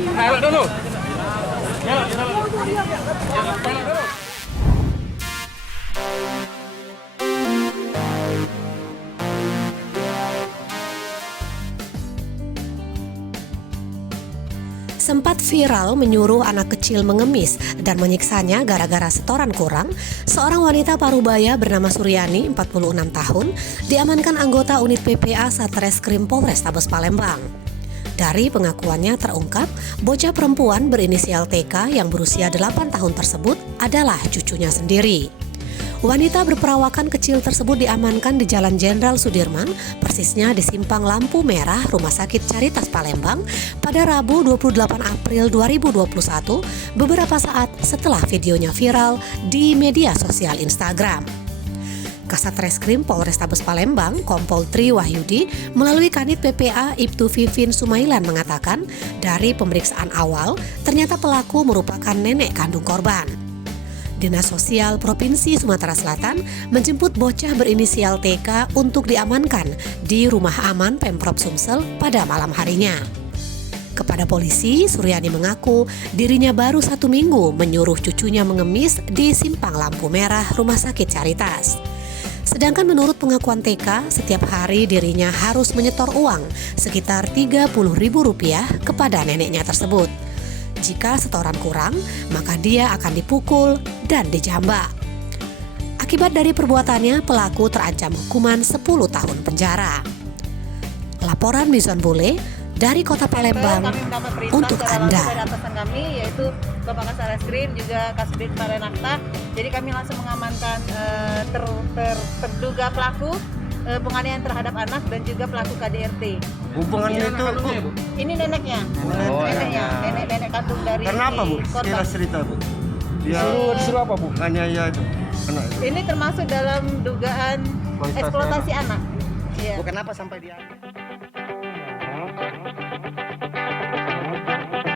Pelek dulu. Pelek dulu. Sempat viral menyuruh anak kecil mengemis dan menyiksanya gara-gara setoran kurang, seorang wanita parubaya bernama Suryani, 46 tahun, diamankan anggota unit PPA Satreskrim Polrestabes Palembang. Dari pengakuannya terungkap, bocah perempuan berinisial TK yang berusia 8 tahun tersebut adalah cucunya sendiri. Wanita berperawakan kecil tersebut diamankan di Jalan Jenderal Sudirman, persisnya di Simpang Lampu Merah Rumah Sakit Caritas Palembang pada Rabu 28 April 2021, beberapa saat setelah videonya viral di media sosial Instagram. Kasat Reskrim Polrestabes Palembang, Kompol Tri Wahyudi, melalui Kanit PPA Ibtu Vivin Sumailan mengatakan, dari pemeriksaan awal, ternyata pelaku merupakan nenek kandung korban. Dinas Sosial Provinsi Sumatera Selatan menjemput bocah berinisial TK untuk diamankan di Rumah Aman Pemprov Sumsel pada malam harinya. Kepada polisi, Suryani mengaku dirinya baru 1 minggu menyuruh cucunya mengemis di Simpang Lampu Merah Rumah Sakit Caritas. Sedangkan menurut pengakuan TK, setiap hari dirinya harus menyetor uang sekitar Rp30.000 kepada neneknya tersebut. Jika setoran kurang, maka dia akan dipukul dan dijambak. Akibat dari perbuatannya, pelaku terancam hukuman 10 tahun penjara. Laporan Mizon Bule dari Kota Palembang untuk Anda. Dari atasan kami yaitu Bapak Kasat Reskrim juga Kasubdit Parenakta. Jadi kami langsung mengamankan terduga pelaku penganiayaan terhadap anak dan juga pelaku KDRT. Hubungannya itu Bu? Ini neneknya. Neneknya, nenek kandung dari Kenapa Bu? korban. Kira cerita Bu. Dia Disuruh apa, Bu? nganiaya itu anak itu. Ini termasuk dalam dugaan eksploitasi anak. Iya. Bu, kenapa sampai dia?